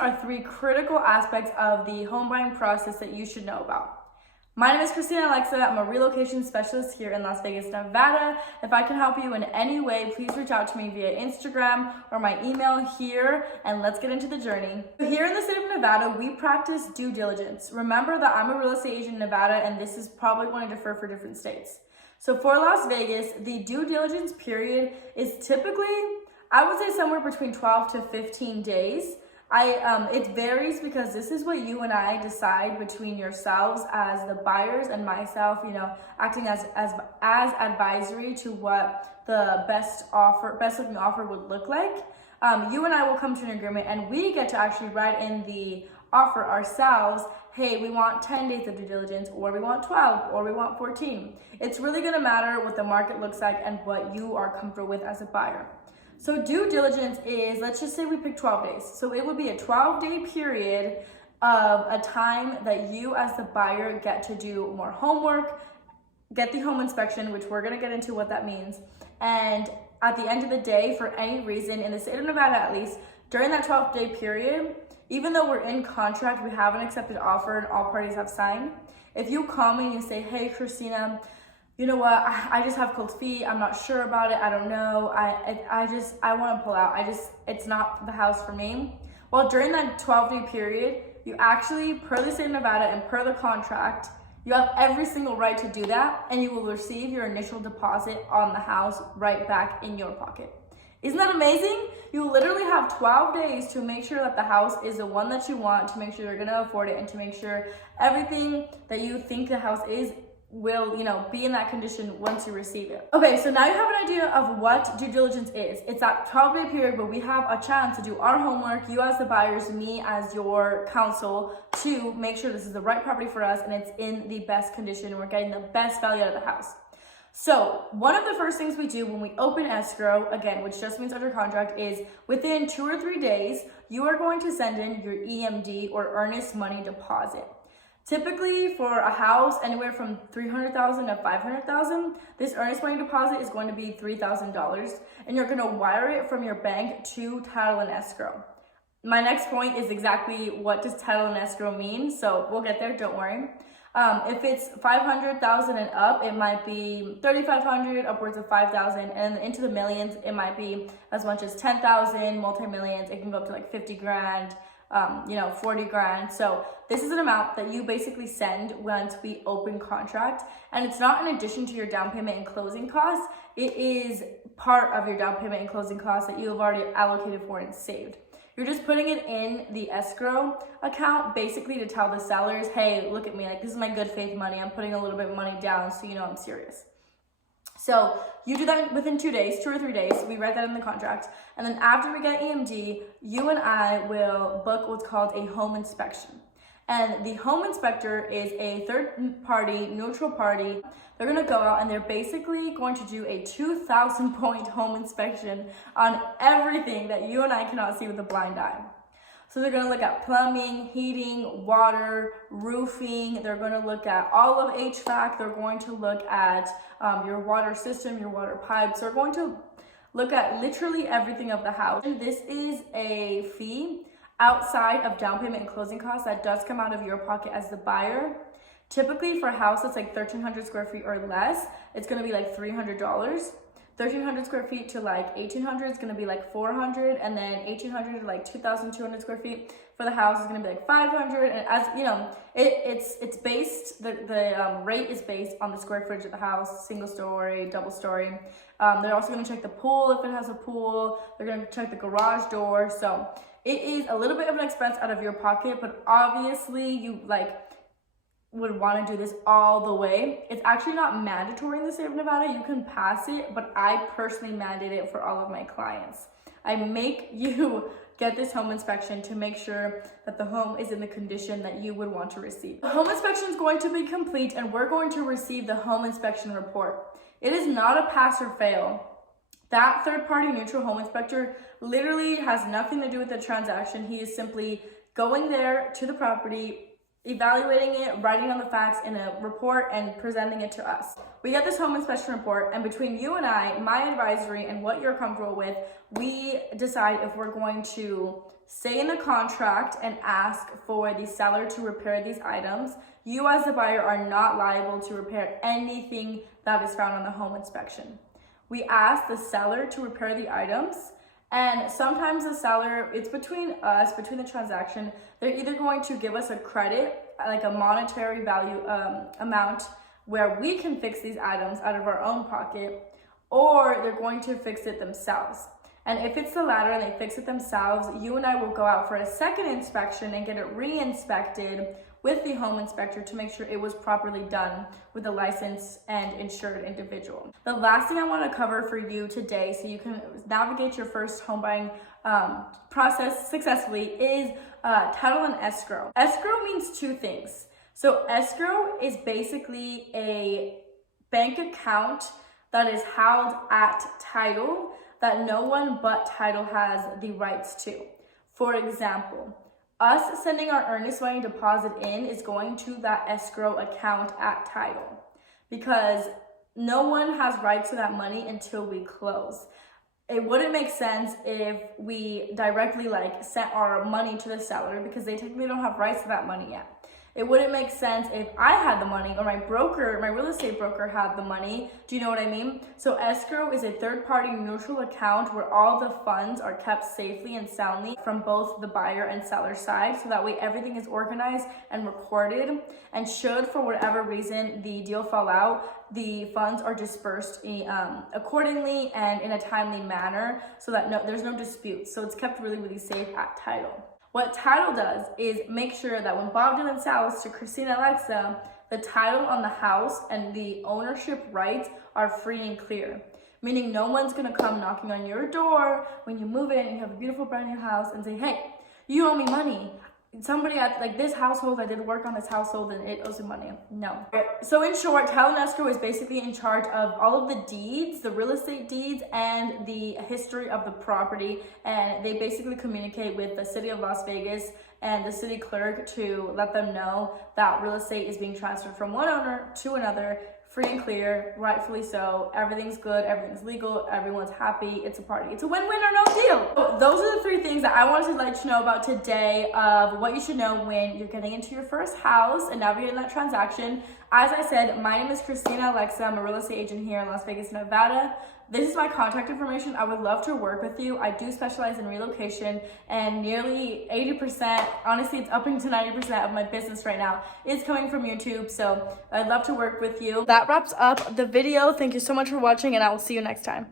are 3 critical aspects of the home buying process that you should know about. My name is Kristinaalexa. I'm a relocation specialist here in Las Vegas, Nevada. If I can help you in any way, please reach out to me via Instagram or my email here, and let's get into the journey. Here in the state of Nevada, we practice due diligence. Remember that I'm a real estate agent in Nevada, and this is probably going to differ for different states. So for Las Vegas, the due diligence period is typically, I would say, somewhere between 12 to 15 days. It varies because this is what you and I decide between yourselves as the buyers and myself, acting as advisory to what the best looking offer would look like. You and I will come to an agreement, and we get to actually write in the offer ourselves. Hey, we want 10 days of due diligence, or we want 12, or we want 14. It's really going to matter what the market looks like and what you are comfortable with as a buyer. So due diligence is, let's just say we pick 12 days. So it would be a 12-day period of a time that you as the buyer get to do more homework, get the home inspection, which we're gonna get into what that means. And at the end of the day, for any reason, in the state of Nevada at least, during that 12-day period, even though we're in contract, we have an accepted offer and all parties have signed. If you call me and you say, hey, Christina, you know what, I just have cold feet, I'm not sure about it, I don't know, I want to pull out, it's not the house for me. Well, during that 12-day period, you actually, per the state of Nevada and per the contract, you have every single right to do that, and you will receive your initial deposit on the house right back in your pocket. Isn't that amazing? You literally have 12 days to make sure that the house is the one that you want, to make sure you're gonna afford it, and to make sure everything that you think the house is will be in that condition once you receive it. Okay, so now you have an idea of what due diligence is. It's that 12-day period where we have a chance to do our homework, you as the buyers, me as your counsel, to make sure this is the right property for us and it's in the best condition and we're getting the best value out of the house. So one of the first things we do when we open escrow, again, which just means under contract, is within 2 or 3 days, you are going to send in your EMD or earnest money deposit. Typically for a house anywhere from $300,000 to $500,000, this earnest money deposit is going to be $3,000, and you're going to wire it from your bank to title and escrow. My next point is exactly what does title and escrow mean, so we'll get there, don't worry. If it's $500,000 and up, it might be $3,500, upwards of $5,000, and into the millions, it might be as much as $10,000, multi-millions. It can go up to like 50 grand. 40 grand. So this is an amount that you basically send once we open contract, and it's not in addition to your down payment and closing costs. It is part of your down payment and closing costs that you have already allocated for and saved. You're just putting it in the escrow account basically to tell the sellers, hey, look at me, like this is my good faith money. I'm putting a little bit of money down so you know I'm serious. So you do that within 2 days, 2 or 3 days. We write that in the contract. And then after we get EMD, you and I will book what's called a home inspection. And the home inspector is a third party, neutral party. They're gonna go out and they're basically going to do a 2,000 point home inspection on everything that you and I cannot see with a blind eye. So they're going to look at plumbing, heating, water, roofing. They're going to look at all of HVAC. They're going to look at your water system, your water pipes. They're going to look at literally everything of the house. And this is a fee outside of down payment and closing costs that does come out of your pocket as the buyer. Typically for a house that's like 1,300 square feet or less, it's going to be like $300. 1,300 square feet to like 1,800 is going to be like 400, and then 1,800 to like 2,200 square feet for the house is going to be like 500. And as you know, it's based, the rate is based on the square footage of the house, single story, double story. They're also going to check the pool if it has a pool. They're going to check the garage door. So it is a little bit of an expense out of your pocket, but obviously you would want to do this all the way. It's actually not mandatory in the state of Nevada. You can pass it, but I personally mandate it for all of my clients. I make you get this home inspection to make sure that the home is in the condition that you would want to receive. The home inspection is going to be complete, and we're going to receive the home inspection report. It is not a pass or fail. That third-party neutral home inspector literally has nothing to do with the transaction. He is simply going there to the property, evaluating it, writing on the facts in a report, and presenting it to us. We get this home inspection report, and between you and I, my advisory and what you're comfortable with, we decide if we're going to say in the contract and ask for the seller to repair these items. You as the buyer are not liable to repair anything that is found on the home inspection. We ask the seller to repair the items, and sometimes the seller, it's between us, between the transaction, they're either going to give us a credit, like a monetary value amount where we can fix these items out of our own pocket, or they're going to fix it themselves. And if it's the latter and they fix it themselves, you and I will go out for a second inspection and get it re-inspected with the home inspector to make sure it was properly done with a licensed and insured individual. The last thing I want to cover for you today, so you can navigate your first home buying process successfully, is title and escrow. Escrow means two things. So escrow is basically a bank account that is held at title that no one but title has the rights to. For example, us sending our earnest money deposit in is going to that escrow account at title, because no one has rights to that money until we close. It wouldn't make sense if we directly sent our money to the seller, because they technically don't have rights to that money yet. It wouldn't make sense if I had the money or my broker, my real estate broker had the money. Do you know what I mean? So escrow is a third-party neutral account where all the funds are kept safely and soundly from both the buyer and seller side, so that way everything is organized and recorded, and should for whatever reason the deal fall out, the funds are dispersed accordingly and in a timely manner, so that there's no disputes. So it's kept really, really safe at title. What title does is make sure that when Bob Dylan sells to kristinaalexa, the title on the house and the ownership rights are free and clear. Meaning no one's gonna come knocking on your door when you move in and you have a beautiful brand new house and say, hey, you owe me money. Somebody at this household, I did work on this household and it owes me money. No. So in short, title and escrow is basically in charge of all of the deeds, the real estate deeds, and the history of the property. And they basically communicate with the city of Las Vegas and the city clerk to let them know that real estate is being transferred from one owner to another, free and clear, rightfully so. Everything's good, everything's legal, everyone's happy, it's a party. It's a win-win or no deal. So those are the three things that I wanted to let you know about today of what you should know when you're getting into your first house and navigating that transaction. As I said, my name is kristinaalexa. I'm a real estate agent here in Las Vegas, Nevada. This is my contact information. I would love to work with you. I do specialize in relocation, and nearly 80%, honestly, it's upping to 90% of my business right now is coming from YouTube. So I'd love to work with you. That wraps up the video. Thank you so much for watching, and I will see you next time.